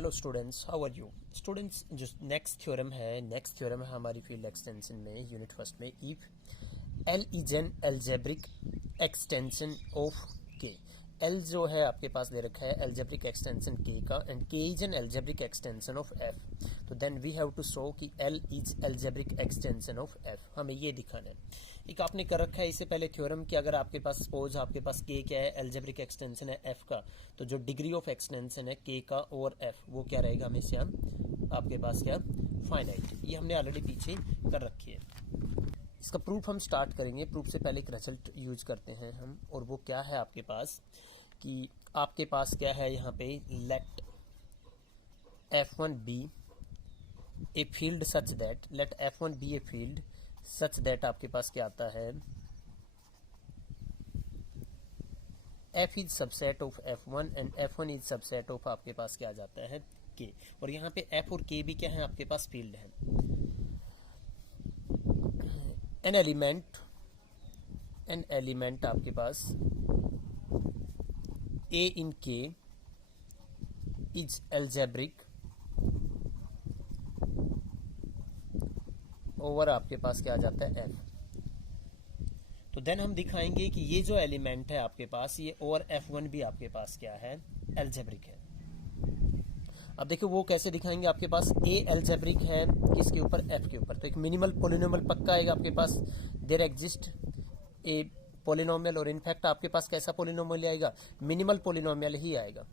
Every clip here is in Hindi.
Hello students, how are you students. जो नेक्स्ट थ्योरम है हमारी फील्ड एक्सटेंशन में यूनिट फर्स्ट में, if L is an algebraic extension of K. L जो है आपके पास दे रखा है एल्जेब्रिक एक्सटेंशन के का, and K is an algebraic extension of F. तो then we have to show कि L is algebraic extension of F, हमें ये दिखाना है। एक आपने कर रखा है इससे पहले थ्योरम कि अगर आपके पास सपोज आपके पास के क्या है, एल्जेब्रिक एक्सटेंशन है एफ का, तो जो डिग्री ऑफ एक्सटेंशन है के का और एफ वो क्या रहेगा हमेशा आपके पास क्या, फाइनाइट। ये हमने ऑलरेडी पीछे कर रखी है। इसका प्रूफ हम स्टार्ट करेंगे। प्रूफ से पहले एक रिजल्ट यूज करते हैं हम, और वो क्या है आपके पास कि आपके पास क्या है यहाँ पे, let F1 be a field such that, let F1 be a field such that आपके पास क्या आता है, F is subset of F1 and F1 is subset of आपके पास क्या आ जाता है K। और यहाँ पे F और K भी क्या है आपके पास फील्ड है। एन एलिमेंट आपके पास A in K is algebraic over आपके पास क्या आ जाता है F। तो देन हम दिखाएंगे कि ये जो एलिमेंट है आपके पास ये और F1 भी आपके पास क्या है, एल्जेब्रिक है। अब देखो वो कैसे दिखाएंगे, आपके पास A एल्जेब्रिक है किसके ऊपर, F के ऊपर। तो एक मिनिमल पोलिनोमियल पक्का आएगा आपके पास, देयर एग्जिस्ट ए पोलिनोमियल, और इनफैक्ट आपके पास कैसा पोलिनोमियल आएगा, मिनिमल पोलिनोमियल ही आएगा।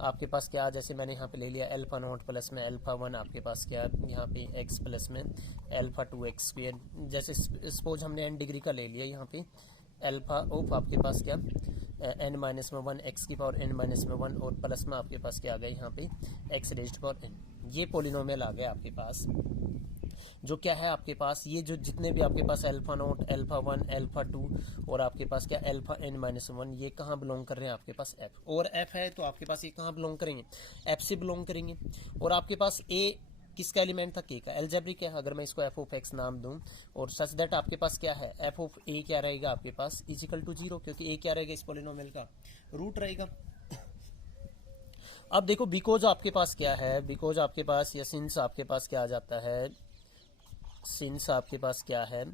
आपके पास क्या, जैसे मैंने यहाँ पे ले लिया अल्फा नॉट प्लस में अल्फा 1, आपके पास क्या यहाँ पे x प्लस में अल्फा 2x स्क्वायर। जैसे सपोज हमने n डिग्री का ले लिया, यहाँ पे अल्फा ऑफ आपके पास क्या n माइनस में 1 x की पावर n माइनस में 1, और प्लस में आपके पास क्या आ गया यहाँ पे x रेज्ड पावर n। ये पोलिनोमियल आ गया आपके पास, जो क्या है आपके पास ये जो जितने भी आपके पास अल्फा नोट अल्फा 1 अल्फा 2 और आपके पास क्या अल्फा n माइनस 1, ये कहाँ बिलोंग कर रहे हैं आपके पास f। और f है तो आपके पास ये कहाँ बिलोंग करेंगे, f से बिलोंग करेंगे। और आपके पास a किसका एलिमेंट था, k का, एल्जेब्रिक है। अगर मैं इसको f ऑफ x नाम दूं और सच दैट आपके पास क्या है f ऑफ a क्या रहेगा आपके पास इजिकल टू 0, क्योंकि a क्या रहेगा इस पोलिनोमियल का, रूट रहेगा। अब देखो बिकॉज आपके पास क्या है, बिकॉज आपके पास या सिंस आपके पास क्या आ जाता है, सिंस आपके पास क्या है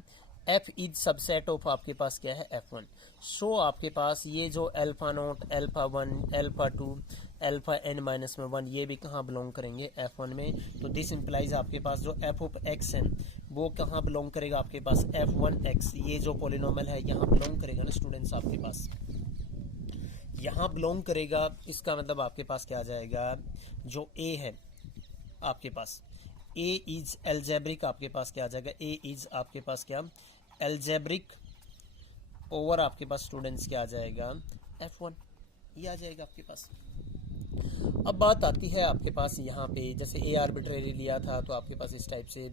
f इज सबसेट ऑफ आपके पास क्या है F1। सो आपके पास ये जो alpha note alpha 1 alpha 2 alpha n minus में 1 ये भी कहाँ बिलोंग करेंगे F1 में। तो दिस इंप्लाइज आपके पास जो f ऑफ x है वो कहाँ बिलोंग करेगा आपके पास F1x। ये जो पोलिनोमियल है यहाँ बिलोंग करेगा ना स्टूडेंट्स, आपके पास यहाँ बिलोंग करेगा। इसका मतलब आपके पास क्या आ जाएगा, जो a है आपके पास A इज एल्जेब्रिक, आपके पास क्या आ जाएगा, A इज आपके पास क्या एल्जेब्रिक ओवर आपके पास स्टूडेंट्स क्या आ जाएगा F1, ये आ जाएगा आपके पास। अब बात आती है आपके पास यहाँ पे, जैसे A आर्बिट्रेरी लिया था तो आपके पास इस टाइप से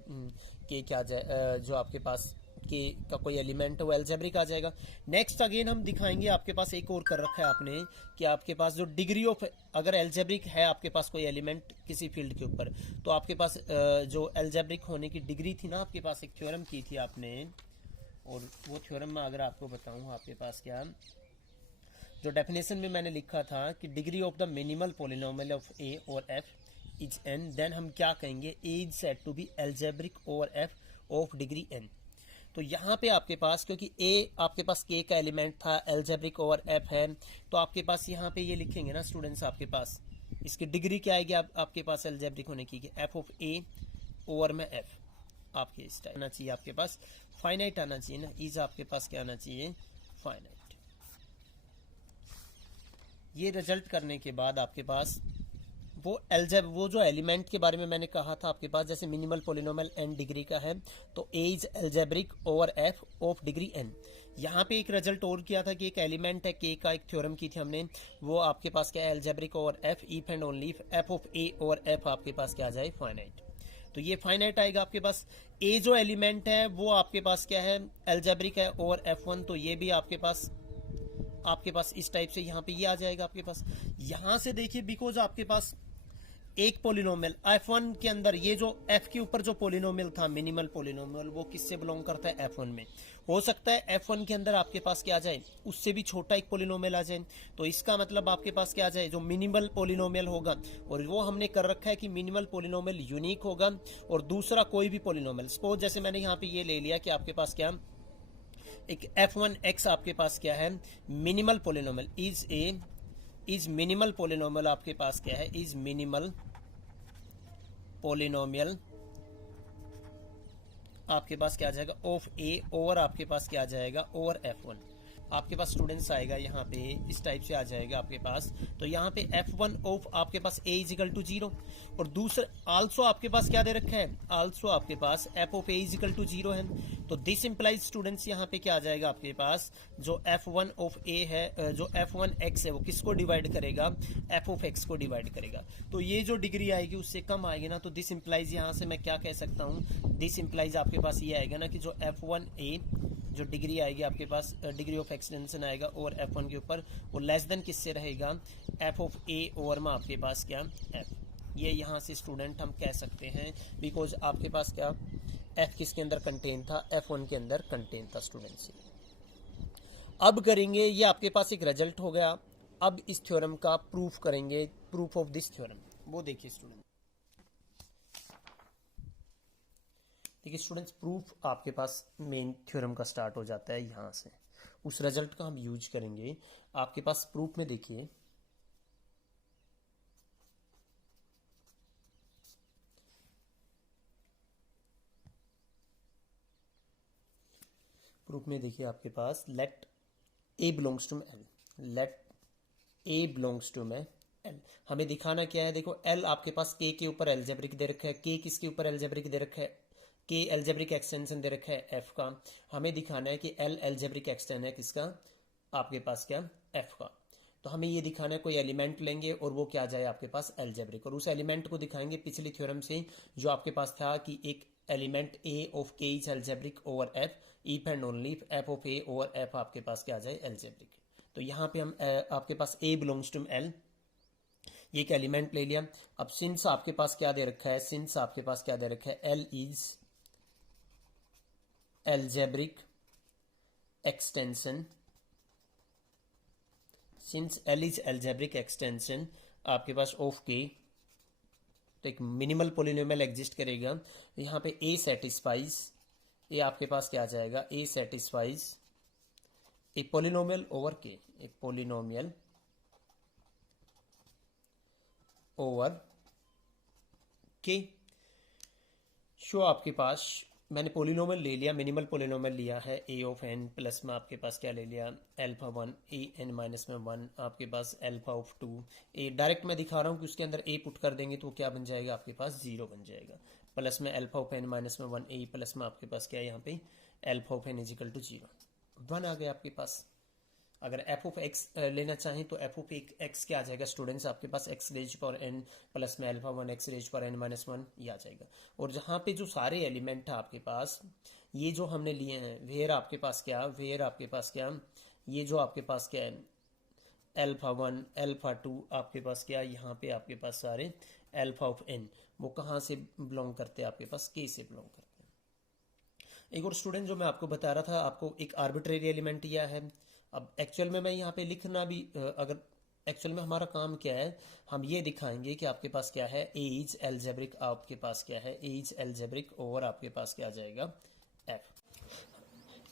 K क्या आ जाए, जो आपके पास K का कोई एलिमेंट है वो एल्जेब्रिक आ जाएगा। नेक्स्ट अगेन हम दिखाएंगे, आपके पास एक और कर रखा है आपने कि आपके पास जो डिग्री ऑफ, अगर एल्जेब्रिक है आपके पास कोई एलिमेंट किसी फील्ड के ऊपर, तो आपके पास जो एल्जेब्रिक होने की डिग्री थी ना, आपके पास एक थ्योरम की थी आपने, और वो थ्योरम में अगर आपको बताऊं आपके पास क्या, जो डेफिनेशन में मैंने लिखा था कि degree of the minimal polynomial of A और एफ इज एन, देन हम क्या कहेंगे, A is said to be algebraic over F of degree N. तो यहाँ पे आपके पास क्योंकि a आपके पास k का एलिमेंट था, एल्जेब्रिक ओवर f है, तो आपके पास यहाँ पे ये लिखेंगे ना स्टूडेंट्स, आपके पास इसकी डिग्री क्या आएगी आपके पास एल्जेब्रिक होने की, f ऑफ a ओवर में f। आपके इस टाइप आना चाहिए, आपके पास फाइनाइट आना चाहिए ना, इज आपके पास क्या आना चाहिए, फाइनाइट। ये रिजल्ट करने के बाद आपके पास वो जो एलिमेंट के बारे में मैंने कहा था आपके पास, जैसे मिनिमल पोलिनोमियल n डिग्री का है तो a is algebraic over f of degree n। यहाँ पे एक रिजल्ट और किया था कि एक एलिमेंट है k का, एक थ्योरम की थी हमने, वो आपके पास क्या है algebraic over f if and only if f of a over f आपके पास क्या आ जाए, फाइनाइट। तो ये फाइनाइट आएगा आपके पास। a जो एलिमेंट है वो आपके पास क्या है एल्जेब्रिक है ओवर f1, तो ये भी आपके पास इस टाइप से यहाँ पे ये आ जाएगा आपके पास। यहाँ से देखिए बिकॉज आपके पास एक पोलिनोमियल f1 के अंदर, ये जो f के ऊपर जो पोलिनोमियल था मिनिमल पोलिनोमियल, वो किससे बिलोंग करता है? f1 में। हो सकता है f1 के अंदर आपके पास क्या आ जाए, उससे भी छोटा एक पोलिनोमियल आ जाए, तो इसका मतलब आपके पास क्या आ जाए, जो मिनिमल पोलिनोमियल होगा, और वो हमने कर रखा है कि मिनिमल पोलिनोमियल यूनिक होगा और दूसरा कोई भी पोलिनोमियल। सपोज जैसे मैंने यहाँ पे ये ले लिया कि आपके पास क्या एक f1x आपके पास क्या है, minimal polynomial is minimal polynomial आपके पास क्या है, इज मिनिमल पोलिनोमियल आपके पास क्या आ जाएगा, ऑफ ए ओवर आपके पास क्या आ जाएगा, ओवर f1। आपके पास स्टूडेंट्स आएगा यहाँ पे इस टाइप से आ जाएगा आपके पास। तो यहाँ पे f1 ऑफ आपके पास a इजिकल टू 0, और दूसरा आल्सो आपके पास क्या दे रखा है, आल्सो आपके पास f of a is equal to 0 है। तो दिस इंप्लाइज स्टूडेंट्स यहाँ पे क्या आ जाएगा आपके पास, जो f1 ऑफ a है, जो f1x है, वो किसको डिवाइड करेगा, f ऑफ x को डिवाइड करेगा। तो ये जो डिग्री आएगी उससे कम आएगी ना, तो दिस इंप्लाइज यहाँ से मैं क्या कह सकता हूँ, दिस इंप्लाइज आपके पास ये आएगा ना कि जो f1a जो डिग्री आएगी आपके पास, डिग्री ऑफ एक्सटेंशन आएगा और f1 के ऊपर, वो लेस देन किससे रहेगा, f ऑफ a ओवर में आपके पास क्या f। ये यहाँ से स्टूडेंट हम कह सकते हैं, बिकॉज आपके पास क्या f किसके अंदर कंटेन था, f1 के अंदर कंटेन था स्टूडेंट्स। अब करेंगे, ये आपके पास एक रिजल्ट हो गया। अब इस थ्योरम का प्रूफ करेंगे, प्रूफ ऑफ दिस थ्योरम। वो देखिए स्टूडेंट, देखिए स्टूडेंट्स, प्रूफ आपके पास मेन थ्योरम का स्टार्ट हो जाता है यहाँ से, उस रिजल्ट का हम यूज करेंगे। आपके पास प्रूफ में देखिए, प्रूफ में देखिए आपके पास let A belongs to L, let A belongs to में एल। हमें दिखाना क्या है, देखो एल आपके पास के ऊपर एल्जेब्रिक दे रखा है, के किसके ऊपर एल्जेब्रिक दे रखा है, के एल्जेब्रिक एक्सटेंशन दे रखा है एफ का। हमें दिखाना है कि एल एल्जेब्रिक एक्सटेंशन है किसका, आपके पास क्या एफ का। तो हमें ये दिखाना है कोई एलिमेंट लेंगे और वो क्या जाए आपके पास एल्जेब्रिक, और उस एलिमेंट को दिखाएंगे पिछली थ्योरम से जो आपके पास था कि एक एलिमेंट ए ऑफ के is algebraic over F, if and only if F of a over F आपके पास क्या आ जाए एल्जेब्रिक। तो यहाँ पे हम आपके पास ए बिलोंग्स टू एल, ये एक एलिमेंट ले लिया। अब सिंस आपके पास क्या दे रखा है, सिंस आपके पास क्या दे रखा है, L is algebraic extension, since L is algebraic extension आपके पास ऑफ के, तो एक मिनिमल पोलिनोमियल एग्जिस्ट करेगा। यहाँ पे A सेटिस्फाइज, ये आपके पास क्या आ जाएगा, A satisfies A polynomial over के, ए पोलिनोमियल ओवर के। शो आपके पास मैंने पोलिनोमियल ले लिया, मिनिमल पोलिनोमियल लिया है ए ऑफ एन, प्लस में आपके पास क्या ले लिया एल्फा 1, ए एन माइनस में 1, आपके पास एल्फा ऑफ 2 ए। डायरेक्ट मैं दिखा रहा हूँ कि उसके अंदर ए पुट कर देंगे तो क्या बन जाएगा आपके पास 0 बन जाएगा, प्लस में एल्फा ऑफ एन माइनस में 1 ए, प्लस में आपके पास क्या है यहाँ पे alpha of n is equal to 0, 1 आ गया आपके पास। अगर एफ ऑफ एक्स लेना चाहें तो एफ ऑफ एक्स क्या आ जाएगा स्टूडेंट्स, आपके पास एक्स रेज पर एन प्लस में अल्फा 1 एक्स रेज पर एन माइनस 1 ये आ जाएगा। और जहाँ पे जो सारे एलिमेंट है आपके पास ये जो हमने लिए हैं, वेयर आपके पास क्या, वेयर आपके पास क्या, ये जो आपके पास क्या है अल्फा 1 अल्फा 2 आपके पास क्या, यहाँ पे आपके पास सारे अल्फा ऑफ एन वो कहाँ से बिलोंग करते हैं, आपके पास के से बिलोंग करते हैं। एक और स्टूडेंट जो मैं आपको बता रहा था, आपको एक आर्बिट्रेरी एलिमेंट दिया है। अब एक्चुअल में मैं यहाँ पे लिखना भी, अगर एक्चुअल में हमारा काम क्या है, हम ये दिखाएंगे कि आपके पास क्या है ए इज एल्जेब्रिक, आपके पास क्या है ए इज एल्जेब्रिक ओवर आपके पास क्या आ जाएगा F,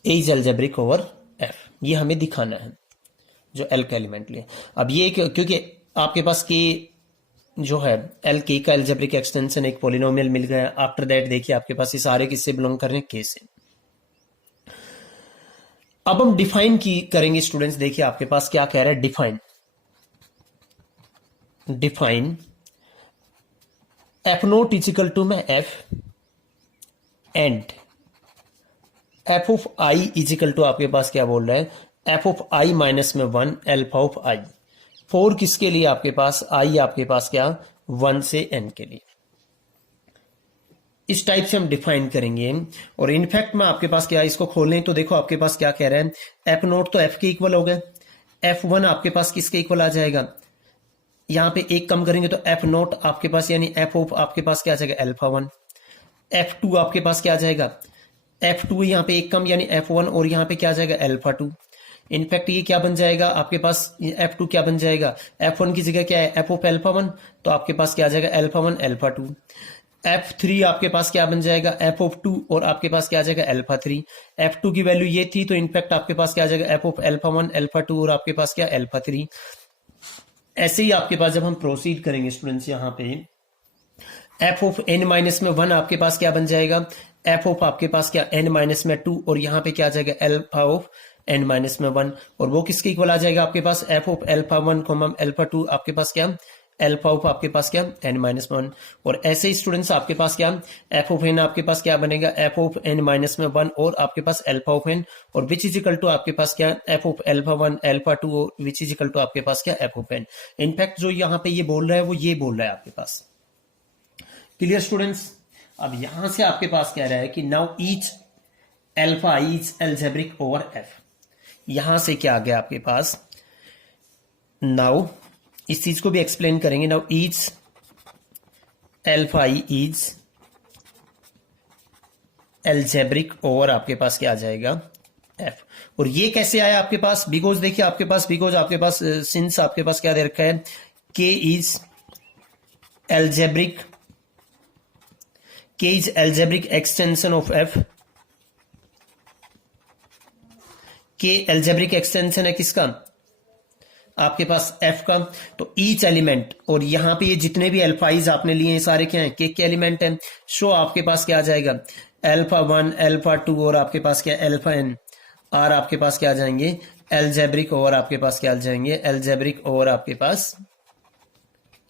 A is algebraic over F, ये हमें दिखाना है जो एल का एलिमेंट लिए। अब ये क्योंकि आपके पास के जो है एल के का एल्जेब्रिक एक्सटेंशन एक पोलिनोमियल मिल गया, आफ्टर दैट देखिए आपके पास ये सारे किससे बिलोंग कर रहे हैं, के से। अब हम डिफाइन की करेंगे स्टूडेंट्स, देखिए आपके पास क्या कह रहा है, define, define F naught is equal to में F and F of I is equal to आपके पास क्या बोल रहा है, एफ ऑफ आई माइनस में 1 एल्फा ऑफ आई, 4 किसके लिए आपके पास, आई आपके पास क्या 1 से n के लिए। इस टाइप से हम डिफाइन करेंगे। और इनफैक्ट में आपके पास क्या, इसको खोलें तो देखो आपके पास क्या कह रहा है, एफ नोट तो एफ के इक्वल हो गए, एफ 1 आपके पास किसके इक्वल आ जाएगा, यहाँ पे एक कम करेंगे तो एफ नॉट आपके पास यानी एफ ऑफ आपके पास क्या आ जाएगा अल्फा 1। एफ 2 आपके पास क्या आ जाएगा एफ 2 यहाँ पे एक कम यानी एफ 1 और यहाँ पे क्या आ जाएगा अल्फा 2। इनफैक्ट ये क्या बन जाएगा आपके पास एफ 2 क्या बन जाएगा एफ 1 की जगह क्या है एफ ऑफ अल्फा 1 तो आपके पास क्या आ जाएगा अल्फा 1 अल्फा 2। एफ 3 आपके पास क्या बन जाएगा एफ ऑफ 2 और आपके पास क्या आ जाएगा अल्फा 3। एफ 2 की वैल्यू ये थी तो इनफैक्ट आपके पास क्या आ जाएगा एफ ऑफ अल्फा 1 अल्फा 2 और आपके पास क्या अल्फा 3। ऐसे ही आपके पास जब हम प्रोसीड करेंगे स्टूडेंट्स यहाँ पे एफ ऑफ एन माइनस में 1 आपके पास क्या बन जाएगा एफ ऑफ आपके पास क्या एन माइनस में 2 और यहाँ पे क्या आ जाएगा अल्फा ऑफ एन माइनस में 1 और वो किसके इक्वल आ जाएगा आपके पास एफ ऑफ अल्फा 1 अल्फा 2 आपके पास क्या अल्फा ऑफ आपके पास क्या एन माइनस 1। और ऐसे ही स्टूडेंट्स आपके पास क्या एफ ऑफ एन आपके पास क्या बनेगा एफ ऑफ एन माइनस में 1 और आपके पास अल्फा ऑफ एन और विच इज इक्वल टू आपके पास क्या एफ ऑफ अल्फा 1 अल्फा 2 और विच इज इक्वल टू आपके पास क्या एफ ऑफ एन। इनफैक्ट जो यहाँ पे ये बोल रहा है वो ये बोल रहा है आपके पास। Clear students. अब यहां से आपके पास कह रहा है कि now each alpha is algebraic over F. यहां से क्या आ गया आपके पास नाउ इस चीज को भी एक्सप्लेन करेंगे। Now each alpha is algebraic over आपके पास क्या आ जाएगा एफ। और ये कैसे आया आपके पास बिकॉज देखिए आपके पास सिंस आपके पास क्या दे रखा है के is algebraic K is algebraic extension of F। K algebraic extension है किसका आपके पास F का। तो each एलिमेंट और यहां पे ये जितने भी अल्फाइज आपने लिए हैं सारे क्या हैं K के एलिमेंट हैं। शो आपके पास क्या आ जाएगा अल्फा 1 अल्फा 2 और आपके पास क्या अल्फा n आर आपके पास क्या आ जाएंगे अलजेब्रिक और आपके पास क्या आ जाएंगे अलजेब्रिक और आपके पास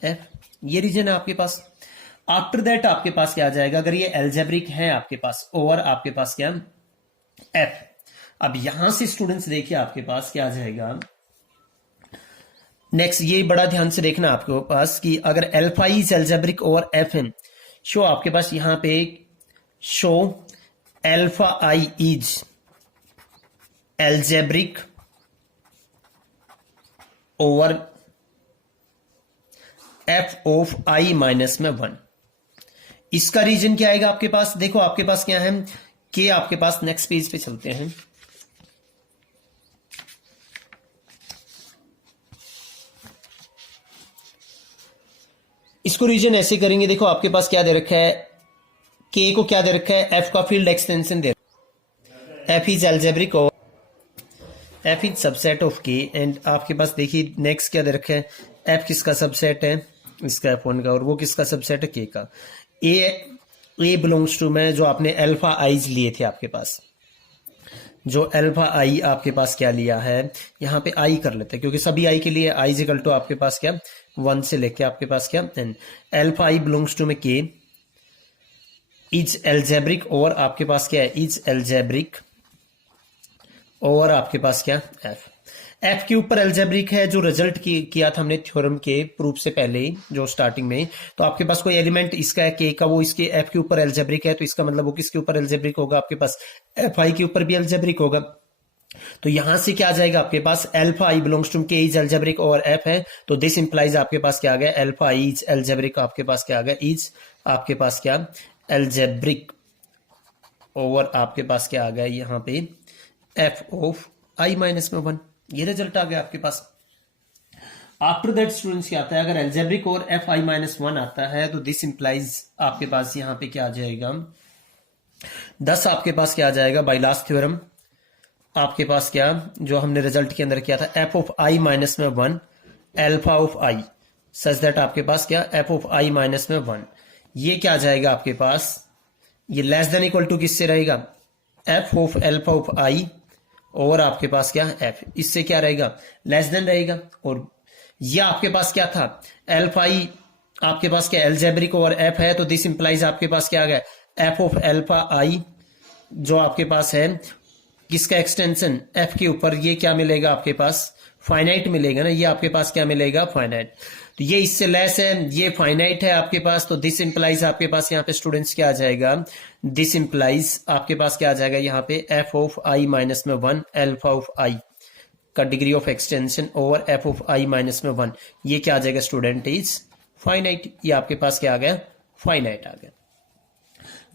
F। ये रीजन है आपके पास। आफ्टर दैट आपके पास क्या आ जाएगा अगर ये एल्जेब्रिक है आपके पास और आपके पास क्या एफ। अब यहां से स्टूडेंट्स देखिए आपके पास क्या आ जाएगा नेक्स्ट ये बड़ा ध्यान से देखना आपके पास कि अगर अल्फा इज एल्जेब्रिक और एफ एन शो आपके पास यहां पे show alpha I is algebraic over F of I minus में 1। इसका रीजन क्या आएगा आपके पास देखो आपके पास क्या है के आपके पास नेक्स्ट पेज पे चलते हैं। इसको रीजन ऐसे करेंगे देखो आपके पास क्या दे रखा है के को क्या दे रखा है एफ का field extension they F is algebraic और एफ इज सबसेट ऑफ के एंड आपके पास देखिए नेक्स्ट क्या दे रखा है एफ किसका सबसेट है इसका F1 का और वो किसका सबसेट है के का। ए बिलोंग्स टू में जो आपने अल्फा आईज लिए थे आपके पास जो अल्फा आई आपके पास क्या लिया है यहां पे आई कर लेते हैं क्योंकि सभी आई के लिए आई इज इक्वल टू आपके पास क्या 1 से लेके आपके पास क्या n alpha i belongs to में के इज एल्जेब्रिक और आपके पास क्या है इज एल्जेब्रिक और आपके पास क्या एफ। एफ के ऊपर एल्जेब्रिक है जो रिजल्ट किया था हमने थ्योरम के प्रूफ से पहले ही जो स्टार्टिंग में। तो आपके पास कोई एलिमेंट इसका है के का वो इसके एफ के ऊपर एल्जेब्रिक है तो इसका मतलब वो किसके ऊपर एल्जेब्रिक होगा आपके पास एफ आई के ऊपर भी एल्जेब्रिक होगा। तो यहां से क्या आ जाएगा आपके पास अल्फा आई बिलोंग्स टू के इज एल्जेब्रिक और एफ है तो दिस इंप्लाइज आपके पास क्या आ गया अल्फा आई इज एल्जेब्रिक आपके पास क्या आ गया इज आपके पास क्या एल्जेब्रिक और आपके पास क्या आ गया यहां पे एफ ऑफ आई माइनस में 1। ये रिजल्ट आ गया आपके पास। आफ्टर दैट स्टूडेंट्स क्या आता है अगर एल्जेब्रिक और एफ आई माइनस 1 आता है तो दिस इंप्लाइज आपके पास यहां पे क्या आ जाएगा 10 आपके पास क्या आ जाएगा बाय लास्ट थ्योरम आपके पास क्या जो हमने रिजल्ट के अंदर किया था एफ ऑफ आई माइनस में 1 alpha of I such that आपके पास क्या एफ ऑफ आई माइनस में 1 ये क्या आ जाएगा आपके पास ये लेस देन इक्वल टू किससे रहेगा एफ ऑफ अल्फा ऑफ आई और आपके पास क्या एफ इससे क्या रहेगा लेस देन रहेगा। और ये आपके पास क्या था अल्फा आई आपके पास क्या एल्जेब्रिक और एफ है तो दिस इंप्लाइज आपके पास क्या आ गया एफ ऑफ अल्फा आई जो आपके पास है किसका एक्सटेंशन एफ के ऊपर ये क्या मिलेगा आपके पास फाइनाइट मिलेगा ना ये आपके पास क्या मिलेगा फाइनाइट। तो ये इससे लेस है ये फाइनाइट है आपके पास तो दिस इंप्लाइज आपके पास यहाँ पे स्टूडेंट्स क्या आ जाएगा दिस इंप्लाइज आपके पास क्या आ जाएगा यहाँ पे एफ ऑफ आई माइनस में 1 अल्फा ऑफ आई का degree of extension over F of I minus में 1, ये क्या आ जाएगा स्टूडेंट इज फाइनाइट। ये आपके पास क्या आ गया, फाइनाइट आ गया।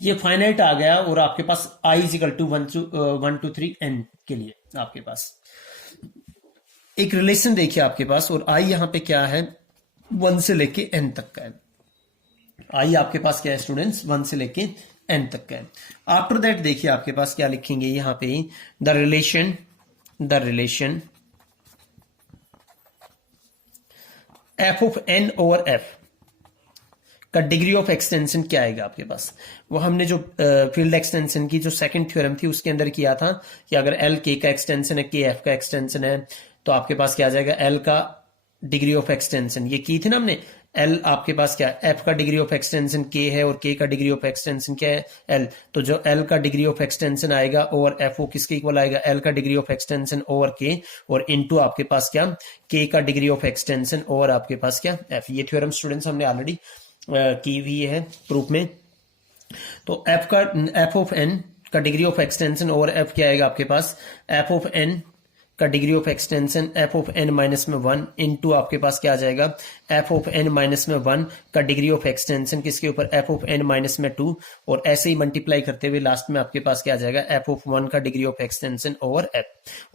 ये फाइनाइट आ गया और आपके पास आई is equal to 1 to 3 n के लिए आपके पास एक रिलेशन देखिए आपके पास, और आई यहां पे क्या है 1 से लेके n तक का है। आई आपके पास क्या है स्टूडेंट्स 1 से लेके n तक का है। आफ्टर दैट देखिए आपके पास क्या लिखेंगे यहां पे, the relation F of n over f का डिग्री ऑफ एक्सटेंशन क्या आएगा आपके पास। वो हमने जो फील्ड एक्सटेंशन की जो सेकंड थ्योरम थी उसके अंदर किया था कि अगर एल के का एक्सटेंशन है, के एफ का एक्सटेंशन है, तो आपके पास क्या आ जाएगा एल का डिग्री ऑफ एक्सटेंशन, ये की थी ना हमने। एल आपके पास क्या है, एफ का डिग्री ऑफ एक्सटेंशन के है और के का डिग्री ऑफ एक्सटेंशन क्या है एल। तो जो एल का डिग्री ऑफ एक्सटेंशन आएगा ओवर एफ, वो किसके इक्वल आएगा, एल का डिग्री ऑफ एक्सटेंशन ओवर के, और इनटू आपके पास क्या के का डिग्री ऑफ एक्सटेंशन ओवर आपके पास क्या एफ। ये थ्योरम स्टूडेंट्स हमने ऑलरेडी की हुई है प्रूफ में। तो एफ ऑफ एन का degree of extension over F क्या आएगा आपके पास, एफ ऑफ एन का degree of extension F of n minus में 1 इनटू आपके पास क्या आ जाएगा एफ ऑफ एन माइनस में 1 का डिग्री ऑफ एक्सटेंशन किसके ऊपर, एफ ऑफ एन माइनस में 2, और ऐसे ही मल्टीप्लाई करते हुए लास्ट में आपके पास क्या आ जाएगा एफ ऑफ 1 का degree of extension over F.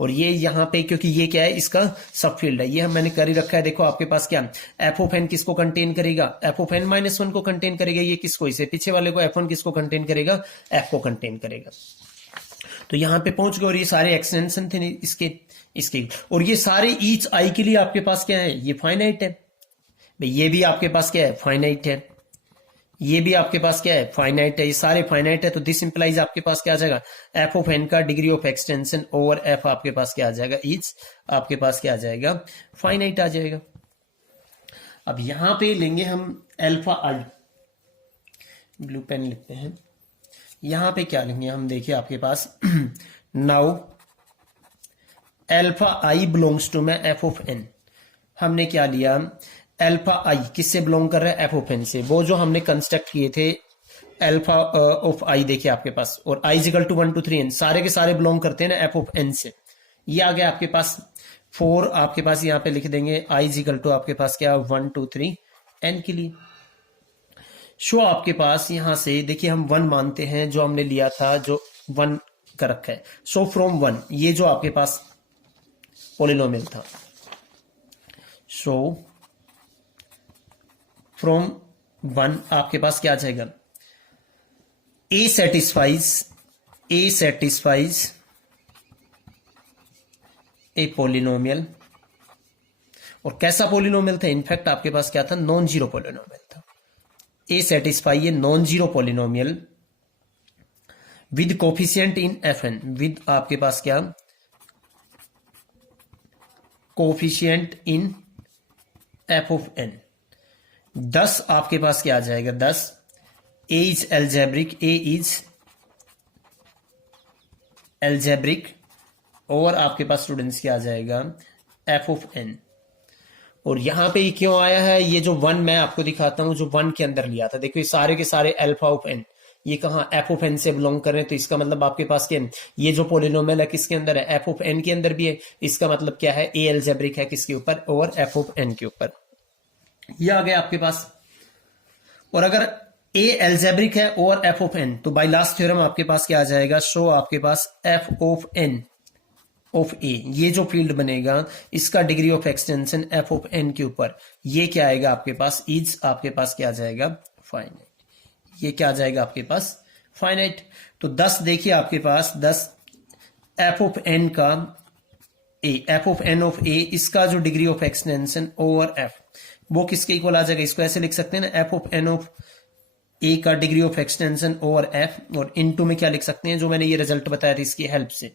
और ये यहाँ पे क्योंकि ये क्या है इसका सब फील्ड है, ये मैंने कर ही रखा है। देखो आपके पास क्या एफ ऑफ एन किसको कंटेन करेगा, एफ ऑफ एन माइनस 1 को कंटेन करेगा, ये किसको, इसे पीछे वाले को, एफ 1 किसको कंटेन करेगा, एफ को कंटेन करेगा। तो यहां पे पहुंच गए और ये सारे एक्सटेंशन थे इसके और ये सारे ईच आई के लिए आपके पास क्या है, ये फाइनाइट है भाई। ये भी आपके पास क्या है, फाइनाइट है। ये भी आपके पास क्या है, फाइनाइट है। ये सारे फाइनाइट है। तो दिस इंप्लाइज आपके पास क्या आ जाएगा, एफ ऑफ एन का degree of extension over F आपके पास क्या आ जाएगा, ईच आपके पास क्या आ जाएगा, फाइनाइट आ जाएगा। अब यहां पे लेंगे हम एल्फा आई, ब्लू पेन लिखते हैं। यहां पे क्या लेंगे हम, देखिए आपके पास now alpha I belongs to में एफ ऑफ एन। हमने क्या लिया, एल्फा आई किससे बिलोंग कर रहा है, एफ ऑफ एन से। वो जो हमने कंस्ट्रक्ट किए थे एल्फा ऑफ आई देखिए आपके पास, और I equal to 1 to 3 n, सारे के सारे बिलोंग करते हैं ना एफ ऑफ एन से। ये आ गया आपके पास 4, आपके पास यहाँ पे लिख देंगे आई इक्वल टू आपके पास क्या 1 2 3 n के लिए। शो आपके पास यहां से देखिए हम 1 मानते हैं, जो हमने लिया था जो 1 का रखा है। सो फ्रॉम 1, ये जो आपके पास पॉलिनोमियल था, सो फ्रॉम 1 आपके पास क्या आ जाएगा, ए सेटिस्फाइज ए पॉलिनोमियल। और कैसा पॉलिनोमियल था, इनफैक्ट आपके पास क्या था, नॉन जीरो पॉलिनोमियल था। A satisfy a non zero polynomial with coefficient in F N, with आपके पास क्या coefficient in F of N. 10 आपके पास क्या आ जाएगा, 10 A is algebraic, A is algebraic, और आपके पास स्टूडेंट्स क्या आ जाएगा एफ ऑफ एन। और यहां पे क्यों आया है, ये जो 1 मैं आपको दिखाता हूं, जो 1 के अंदर लिया था। देखो ये सारे के सारे अल्फा ऑफ एन, ये कहां एफ ऑफ एन से बिलोंग कर रहे हैं। तो इसका मतलब आपके पास क्या, ये जो पॉलिनोमियल है किसके अंदर है, एफ ऑफ एन के अंदर भी है। इसका मतलब क्या है, ए एल्जेब्रिक है किसके ऊपर, और एफ ऑफ एन के ऊपर। ये आ गया आपके पास। और अगर ए एल्जेब्रिक है और एफ ऑफ एन, तो बाय लास्ट थ्योरम आपके पास क्या आ जाएगा, शो आपके पास F of n of a, ये जो फील्ड बनेगा इसका degree of extension F of n के ऊपर, ये क्या आएगा आपके पास, इज आपके पास क्या आ जाएगा, फाइनाइट। ये क्या आ जाएगा आपके पास, फाइनाइट। तो 10 देखिए आपके पास 10 एफ ऑफ एन का ए, एफ ऑफ एन ऑफ ए, इसका जो degree of extension over F, वो किसके इक्वल आ जाएगा। इसको ऐसे लिख सकते हैं ना, एफ ऑफ एन ऑफ ए का degree of extension over F, और इनटू में क्या लिख सकते हैं, जो मैंने ये रिजल्ट बताया था इसकी हेल्प से,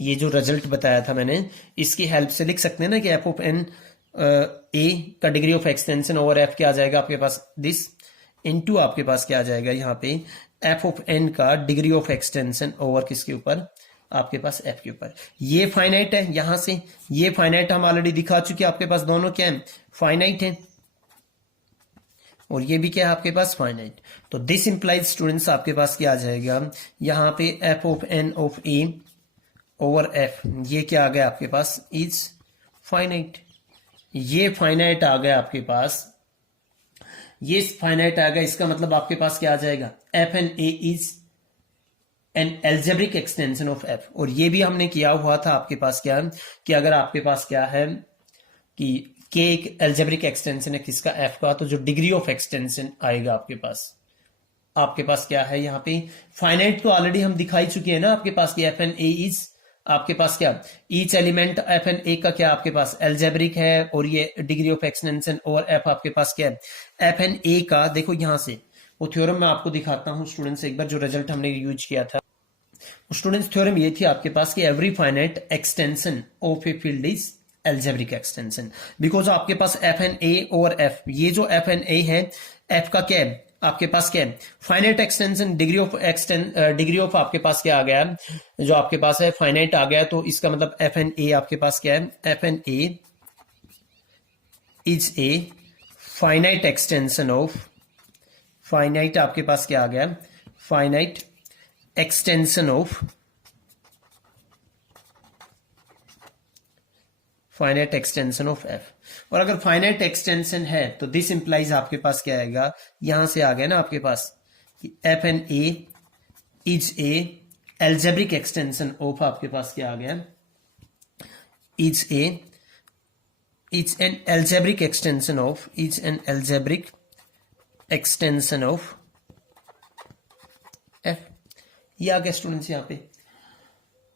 ये जो रिजल्ट बताया था मैंने इसकी हेल्प से लिख सकते हैं ना कि एफ ऑफ एन ए का degree of extension over F क्या आ जाएगा आपके पास, दिस, इनटू आपके पास क्या आ जाएगा यहाँ पे एफ ऑफ एन का डिग्री ऑफ एक्सटेंशन ओवर किसके ऊपर, आपके पास एफ के ऊपर। ये फाइनाइट है, यहां से ये फाइनाइट हम ऑलरेडी दिखा चुके, आपके पास दोनों क्या है, फाइनाइट है, और ये भी क्या है आपके पास, फाइनाइट। तो दिस इंप्लाइज स्टूडेंट्स आपके पास क्या आ जाएगा, यहाँ पे F of n of a over F, ये क्या आ गया आपके पास, इज फाइनाइट। ये फाइनाइट आ गया आपके पास, ये फाइनाइट आ गया, इसका मतलब आपके पास क्या आ जाएगा, F n a is an algebraic extension of F. और ये भी हमने किया हुआ था आपके पास क्या है कि अगर आपके पास क्या है कि के एक एल्जेब्रिक एक्सटेंशन है किसका, एफ का, तो जो डिग्री ऑफ एक्सटेंशन आएगा आपके पास क्या है यहाँ पे, फाइनाइट तो ऑलरेडी हम दिखाई चुके हैं ना आपके पास कि एफ एन ए इज आपके पास क्या, each element F n a का क्या आपके पास एल्जेब्रिक है, और ये डिग्री ऑफ एक्सटेंशन और एफ आपके पास क्या है, एफ एन ए का। देखो यहां से वो थ्योरम मैं आपको दिखाता हूं स्टूडेंट्स, एक बार जो रिजल्ट हमने यूज किया था स्टूडेंट्स, थ्योरम ये थी आपके पास कि every finite extension of a field is algebraic extension, because आपके पास एफ एन ए और एफ, ये जो एफ एन ए है एफ का क्या है आपके पास क्या है, फाइनाइट एक्सटेंशन, डिग्री ऑफ आपके पास क्या आ गया है, जो आपके पास है फाइनाइट आ गया, तो इसका मतलब एफ एन ए आपके पास क्या है, F n a is a finite extension of, finite आपके पास क्या आ गया, finite extension of, finite extension of F. और अगर फाइनाइट एक्सटेंशन है तो दिस इंप्लाइज आपके पास क्या आएगा, यहां से आ गया ना आपके पास कि F n a is a algebraic extension of, आपके पास क्या आ गया, is an algebraic extension of, is an algebraic extension of F. ये आ गया स्टूडेंट्स यहाँ पे,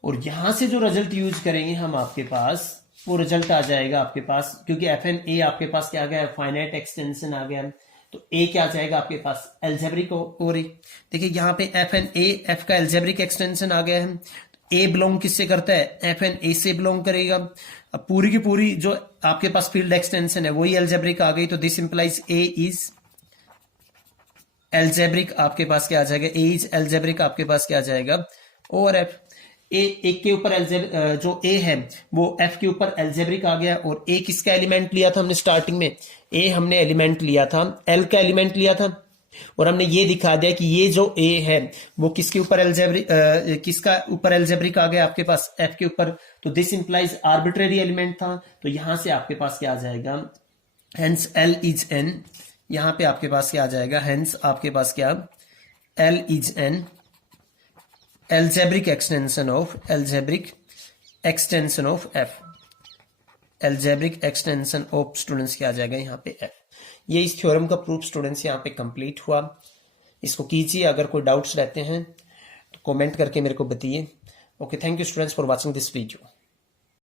और यहां से जो रिजल्ट यूज करेंगे हम आपके पास वो रिजल्ट आ जाएगा आपके पास, क्योंकि एफ एन ए आपके पास क्या आ गया, फाइनाइट एक्सटेंशन आ गया, तो ए क्या आ जाएगा आपके पास, एल्जेब्रिक और ए। देखिए यहाँ पे एफ एन ए, एफ का एल्जेब्रिक एक्सटेंशन आ गया है, ए बिलोंग किससे करता है, एफ एन ए से बिलोंग करेगा। अब पूरी की पूरी जो आपके पास फील्ड एक्सटेंशन है वही एल्जेब्रिक आ गई, तो this implies A is algebraic, आपके पास क्या आ जाएगा, ए इज एल्जेब्रिक आपके पास क्या आ जाएगा, और एफ ए एक के ऊपर जो ए है वो एफ के ऊपर एल्जेब्रिक आ गया, और ए किसका एलिमेंट लिया था हमने स्टार्टिंग में, ए हमने एलिमेंट लिया था एल का एलिमेंट लिया था, और हमने ये दिखा दिया कि ये जो ए है वो किसके ऊपर एल्जेब्रिक, किसका ऊपर एल्जेब्रिक आ गया आपके पास, एफ के ऊपर, तो दिस इंप्लाइज आर्बिट्रेरी एलिमेंट था, तो यहां से आपके पास क्या आ जाएगा, हेंस एल इज एन, यहां पे आपके पास क्या आ जाएगा, हेंस आपके पास क्या, L is an algebraic extension of, algebraic extension of F, algebraic extension of students क्या आ जाएगा यहाँ पे एफ। ये इस थ्योरम का प्रूफ स्टूडेंट्स यहाँ पे कंप्लीट हुआ। इसको कीजिए, अगर कोई डाउट्स रहते हैं तो कमेंट करके मेरे को बताइए। Okay, thank you students for watching this video.